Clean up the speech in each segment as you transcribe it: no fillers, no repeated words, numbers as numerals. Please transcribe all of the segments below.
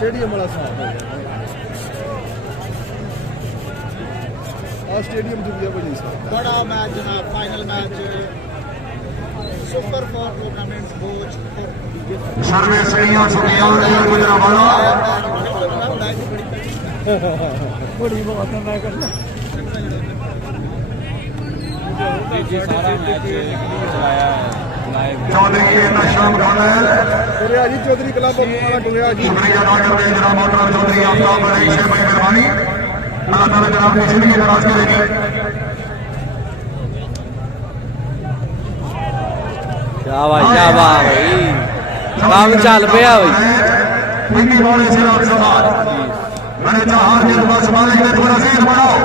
Stadium वाला साफ है और स्टेडियम जो भी है बड़ी बड़ा मैच जनाब फाइनल मैच सुपर 4 टूर्नामेंट्स भोज सर्वे श्रेणियों सुनियों गुजरावाला बड़ी बात है मैं करना जी सारा मैच चलाया चौधरी के नशाम खाना टुरिया जी चौधरी क्लब वाला टुरिया जी शुक्रिया अदा करते हैं जनाब मोहतरम चौधरी आपका बड़ी से मेहरबानी अल्लाह ताला जनाब की जिंदगी दराज करेगी शाबाश काम चल पिया भाई मिनी बॉल से आप सवाल मैंने चाहा कि बस मालिक ने थोड़ा सीध बनाओ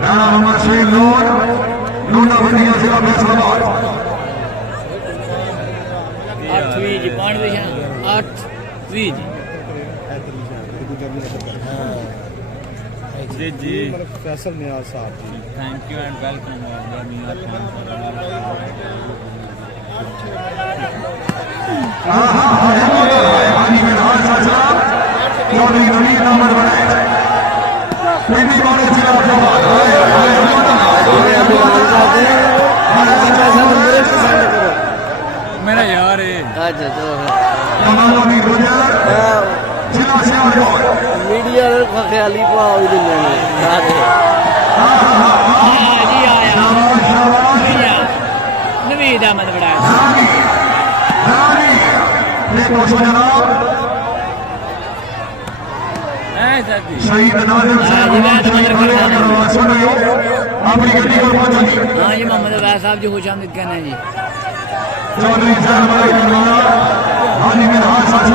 नाना मोहम्मद शहीद लोन लूना बनिया से आप सवाल 8ਵੀਂ ਜੀ ਪਾਣੀ ਦੇ 8ਵੀਂ जी जी फैसल नियाज साहब ji thank you and welcome Chaudhary Naveen number बनाए मिनी बॉल से आप सवाल मेरा यार है अच्छा चलो मीडिया का ख्याली पाओ जी आया नवीद अहमद बनाया शहीद नाजिम अपनी गड्डी को पहुंचा हाँ जी मोहम्मद अवैस साहब जी खुश आमदीद कहना है जी चौधरी हाजी में हाथ साथ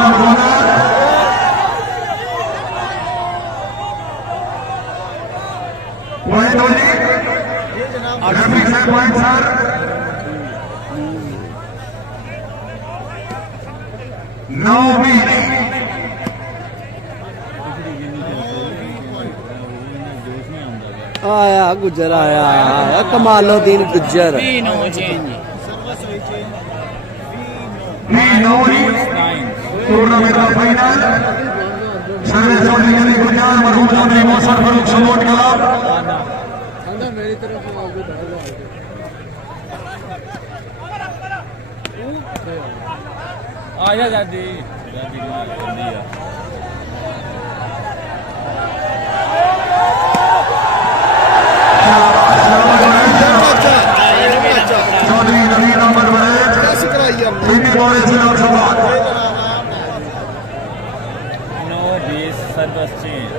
पॉइंट हो जी पॉइंट सर नौ भी आया गुजर आया कमालुद्दीन गुजर टूर्नामेंट का फाइनल सर्वे चौधरी अली गुजर मरहूम चौधरी मौसर फरूख सपोर्ट क्लब मेरी तरफ आजा दादी चौधरी नवीन नंबर बने मिनी बॉल से आप सवाल 9-20 सर्विस चेंज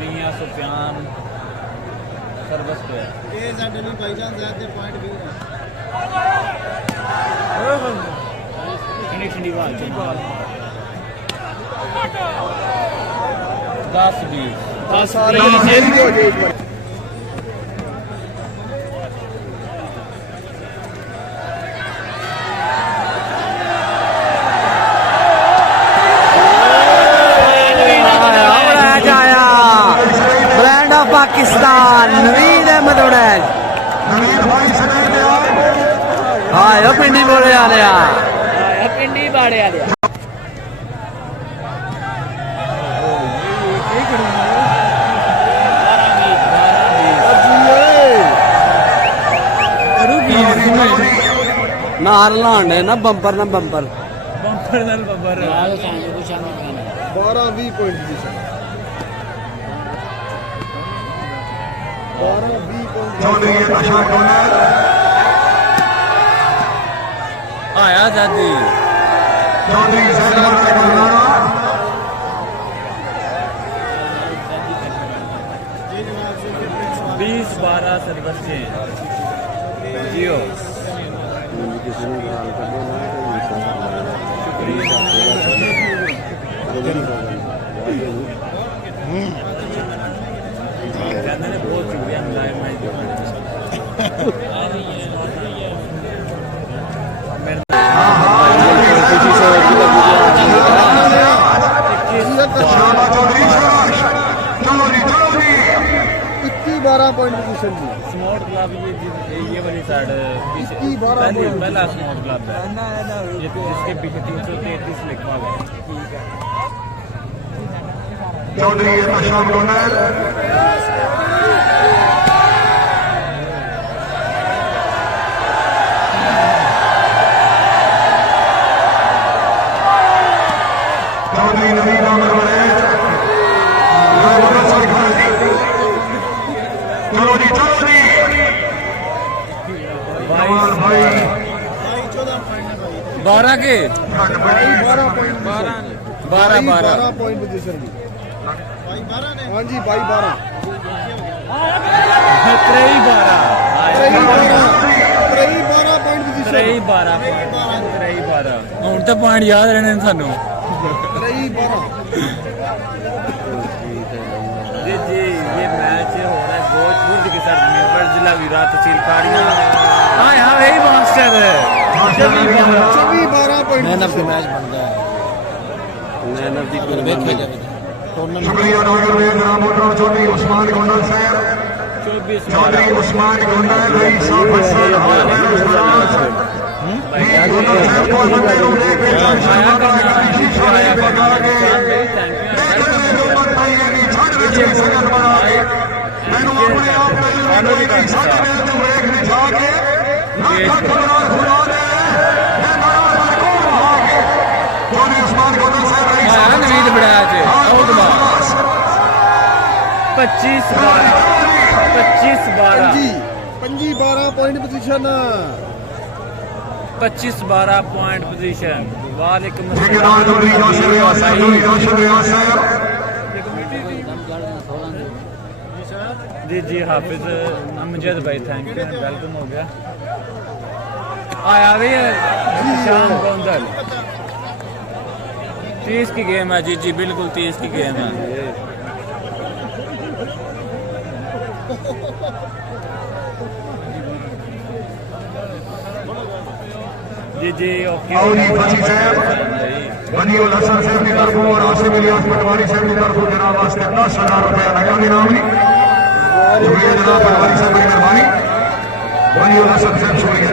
मियां सुफियान सर्विस पे ये ਸਾਡੇ ਲਈ ਭਾਈਜਾਨ ਜ਼ਾਦੇ ਪੁਆਇੰਟ ਵੀ कनेक्शन की बात 10-20 सारे खेल के हो गए एक बार पाकिस्तान नवीद अहमद उड़ैज हाँ पिंडी बोले आ लिया पिंडी बाड़े आ लिया नाल लाने ना बंपर ना बंपर 12-20 पॉइंट दी 12-20 पॉइंट चौधरी अशोक डोनर आया दादी चौधरी सरवर गुरनाना 20-12 सर्विस चेंज जियो बहुत शुक्रिया लाइव मैच जी पहला स्पोर्ट क्लब है जिसके पीछे 333 लिखा हुआ है। चौधरी अशरफ गोनल चौधरी नवीन अहमद वरेद चलो जी जवान भाई 12 के 12 पॉइंट पोजीशन भी भाई 12 ने हाँ जी भाई 12 3 12 पॉइंट पोजीशन 3 12 ਹੁਣ ਤਾਂ ਪੁਆਇੰਟ ਯਾਦ ਰਹਿਣੇ ਨੇ ਸਾਨੂੰ 12 जी जी ये मैच हो रहा है भोजपुर के सरजमी पर जिला विरा तहसील कारियां हाँ हाँ वही मास्टर है 12 point man of the match बन गया मैन ऑफ द टूर्नामेंट शुक्रिया डॉक्टर जनाब मोहतरम चौधरी उस्मान गोंडल साहब 24 चौधरी उस्मान गोंडल रही साहब नवीद बढ़ाया थे 25 12 12 पॉइंट पोजीशन 25 12 पॉइंट पोजीशन वालेकुम जी जी हाफिज अमजद भाई थैंक यू वेलकम हो गया आया भी शाम गोंदल 30 की गेम है जी जी बिल्कुल 30 की गेम है जी जी ओके बनीउल हसन साहब की तरफ और आसिफ इलियास पटवारी साहब की तरफ जनाब वास्ते 10,000 रुपया नगद इनामी शुक्रिया जनाब पटवारी साहब की मेहरबानी बनीउल हसन साहब शुक्रिया